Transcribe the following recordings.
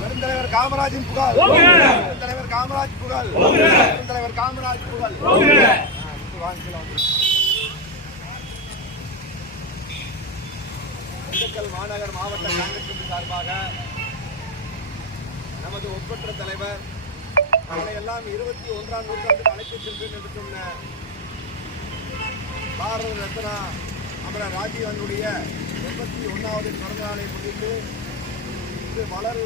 பெருந்தலைவர் காமராஜின் புகழ், பெருந்தலைவர் காமராஜ் புகழ், பெருந்தலைவர் காமராஜ் புகழ். திண்டுக்கல் மாநகர் மாவட்ட காங்கிரஸ் சார்பாக நமது ஒப்பற்ற தலைவர் அவனை எல்லாம் 21ஆம் நூற்றாண்டுக்கு அழைத்துச் சென்றேன் என்று சொன்ன பாரத ரத்னா அமரர் ராஜீவனுடைய 81வது பிறந்த நாளை முன்னிட்டு இன்று மலர்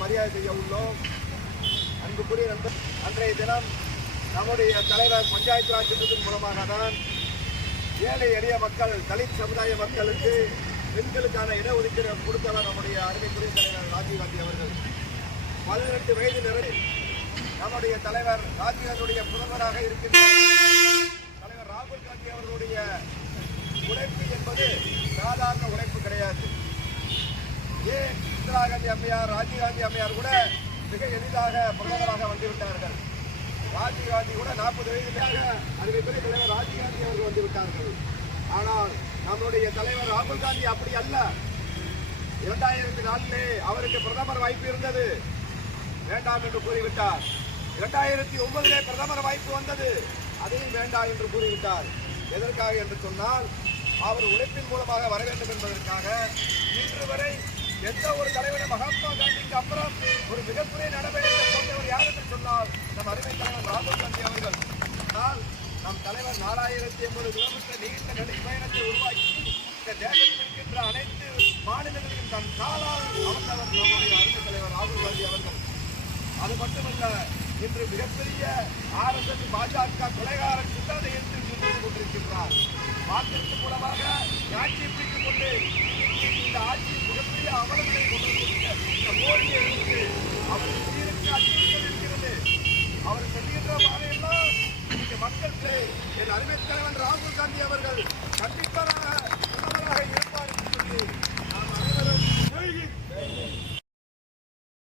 மரியாதை செய்ய உள்ளோம். அன்புக்குரிய நண்பர், அன்றைய தினம் நம்முடைய தலைவர் பஞ்சாயத்து ராஜ் திட்டத்தின் மூலமாக தான் ஏழை எளிய மக்கள், தலித் சமுதாய மக்களுக்கு பெண்களுக்கான இடஒதுக்கீடு கொடுத்தவர் நம்முடைய அருமைக்குரிய தலைவர் ராஜீவ்காந்தி அவர்கள். 18 வயது நிறைவில் நம்முடைய தலைவர் ராஜீவ்காந்தியுடைய பிரதமராக இருக்கின்ற தலைவர் ராகுல் காந்தி அவர்களுடைய உழைப்பு என்பது சாதாரண உழைப்பு கிடையாது. ஏன் இந்திரா காந்தி அம்மையார், ராஜீவ்காந்தி அம்மையார் கூட மிக எளிதாக பிரதமராக வந்துவிட்டார்கள். ராஜீவ்காந்தி கூட 40 வயதிலாக அருமைக்குரிய தலைவர் ராஜீவ்காந்தி அவர்கள் வந்துவிட்டார்கள். ஆனால் நம்முடைய தலைவர் ராகுல் காந்தி அப்படி அல்ல. 2004 அவருக்கு பிரதமர் வாய்ப்பு இருந்தது, வேண்டாம் என்று கூறிவிட்டார். 2009 பிரதமர் வாய்ப்பு வந்தது, அதையும் வேண்டாம் என்று கூறிவிட்டார். எதற்காக என்று சொன்னால் அவர் உழைப்பின் மூலமாக வர வேண்டும் என்பதற்காக. இன்று வரை எந்த ஒரு தலைவரும் மகாத்மா காந்திக்கு அப்புறம் ஒரு மிகப்பெரிய நடவடிக்கை போன்றவர் யார் என்று சொன்னால் நம் அருமை தலைவர் ராகுல் காந்தி அவர்கள். ஆனால் நம் தலைவர் 4080 கிலோமீட்டர் நீண்ட நடைப்பயணத்தை உருவாக்கி இந்த தேசத்தில் இருக்கின்ற அனைத்து மாநிலங்களிலும் தன் காலால் அமர்ந்தவர் நம்முடைய அருமை தலைவர் ராகுல் காந்தி அவர்கள். அது மட்டுமல்ல, இன்று மிகப்பெரிய RSS பாஜக கொலைகாரன் சிந்தனையில் நின்று கொண்டிருக்கின்றார். வாக்கிற்கு மூலமாக ஆட்சியை பிடித்துக் கொண்டு இந்த ஆட்சி மிகப்பெரிய அமலங்களை கொண்டிருக்கின்ற இந்த மோடியை இருந்து அவர் உயிருக்கு அச்சுறுத்தல் இருக்கிறது. அவர் சொல்லுகின்ற பாதையெல்லாம் இந்த மக்களுக்கு என் அருமை தலைவன் ராகுல் காந்தி அவர்கள் கண்டிப்பாக